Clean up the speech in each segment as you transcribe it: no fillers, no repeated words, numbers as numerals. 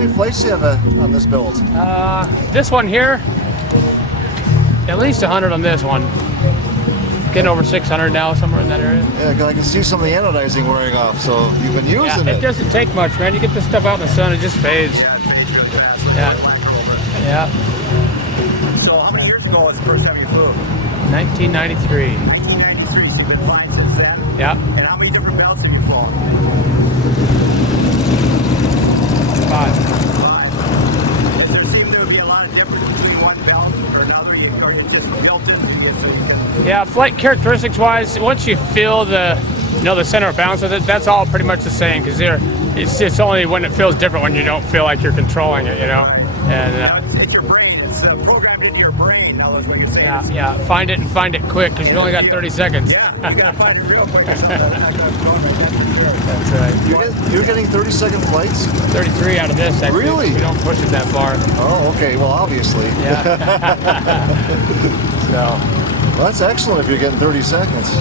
many flights do you have on this build? This one here, at least 100 on this one. Getting over 600 now, somewhere in that area. Yeah, 'cause I can see some of the anodizing wearing off, so you've been using it. It doesn't take much, man. You get this stuff out in the sun, it just fades. Yeah, it fades really fast. Yeah. Yeah. So how many years ago was the first time you flew? 1993. 1993, so you've been flying since then? Yeah. And how many different belts have you flown? 5. 5. Does there seem to be a lot of difference between one belt or another, or you just built it? Yeah, flight characteristics wise, once you feel the center of balance with it, that's all pretty much the same, because it's only when it feels different when you don't feel like you're controlling it, Right. And it's your brain. It's programmed into your brain. Now that's what you're saying. yeah, find it and find it quick, because you only got 30 seconds. Yeah, you gotta find it real quick. That's right. You're getting 30-second flights? 33 out of this, actually. Really? We don't push it that far. Oh, okay. Well, obviously. Yeah. So. Well, that's excellent if you're getting 30 seconds.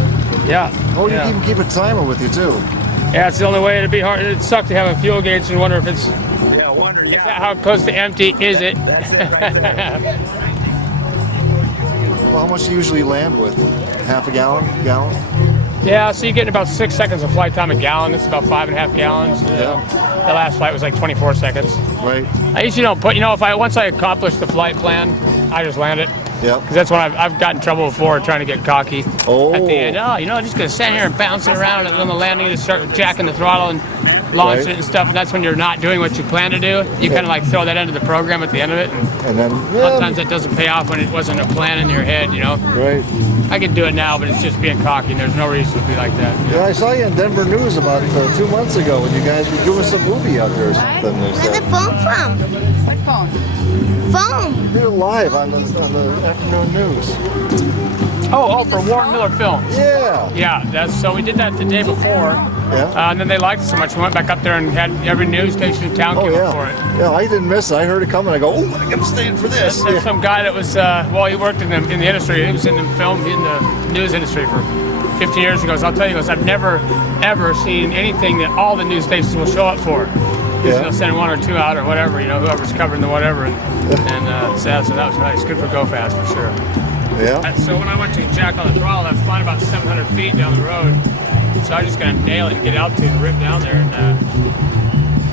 Yeah. Oh, you can keep a timer with you too. Yeah, it's the only way. It'd be hard. It'd suck to have a fuel gauge and wonder if it's. Yeah, wonder. Yeah. Is that how close to empty is it? That's it right there. Well, how much do you usually land with? Half a gallon? Gallon? Yeah, so you're getting about 6 seconds of flight time a gallon. This is about 5.5 gallons. Yeah. The last flight was like 24 seconds. Right. I usually don't put. Once I accomplish the flight plan, I just land it. Yeah. Because that's when I've gotten in trouble before trying to get cocky. Oh. At the end, I'm just going to stand here and bounce it around, and on the landing you just start jacking the throttle and launching it and stuff, and that's when you're not doing what you plan to do. You kind of like throw that into the program at the end of it, And then, sometimes that doesn't pay off when it wasn't a plan in your head, Right. I can do it now, but it's just being cocky, and there's no reason to be like that. Yeah, I saw you in Denver News about 2 months ago when you guys were doing some movie out there or something. Where's the phone from? What phone? Phone. You're live on the afternoon news. Oh, for Warren Miller Films. Yeah. Yeah, so we did that the day before. Yeah. And then they liked it so much, we went back up there and had every news station in town came up for it. Yeah, I didn't miss it. I heard it coming. I go, oh, I'm staying for this. There's some guy that was, he worked in the industry. He was in the news industry for 15 years. He goes, I'll tell you, I've never, ever seen anything that all the news stations will show up for. They'll send 1 or 2 out or whatever, whoever's covering the whatever. And so that was nice. Good for Go Fast for sure. Yeah. So when I went to jack on the throttle, I was flying about 700 feet down the road. So I was just gonna nail it and get altitude and rip down there. And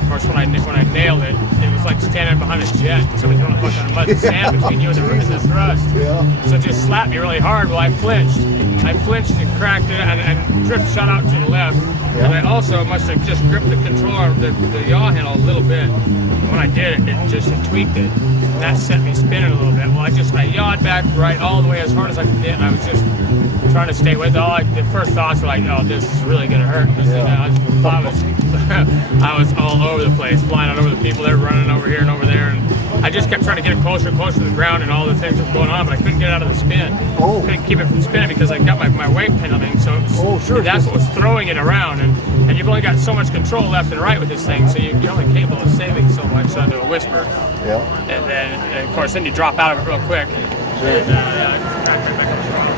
of course, when I nailed it, it was like standing behind a jet. Somebody throwing a bunch of mud and sand between you and the thrust. Yeah. So it just slapped me really hard. Well, I flinched and cracked it, and drift shot out to the left. Yeah. And I also must have just gripped the controller, the yaw handle a little bit. And when I did it, it tweaked it. And that set me spinning a little bit. Well, I yawed back right all the way as hard as I could get, and I was just trying to stay with it. The first thoughts were like, oh, this is really going to hurt. I was all over the place, flying all over the people. They're running over here and over there. And I just kept trying to get it closer and closer to the ground and all the things that were going on, but I couldn't get out of the spin. Oh. Couldn't keep it from spinning because I got my weight penalty. So that's what was throwing it around. And you've only got so much control left and right with this thing, so you're only capable of saving so much under a whisper. Yeah. And then, of course, then you drop out of it real quick. Sure. And, I just cracked it back on the throttle.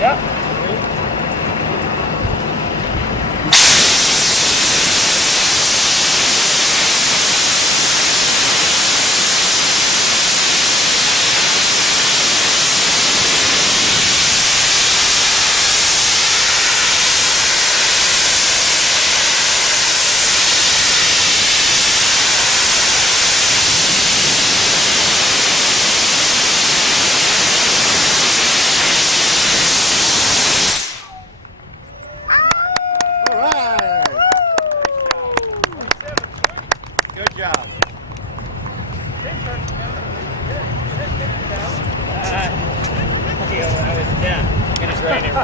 Yep. Good job. Yeah, integrating.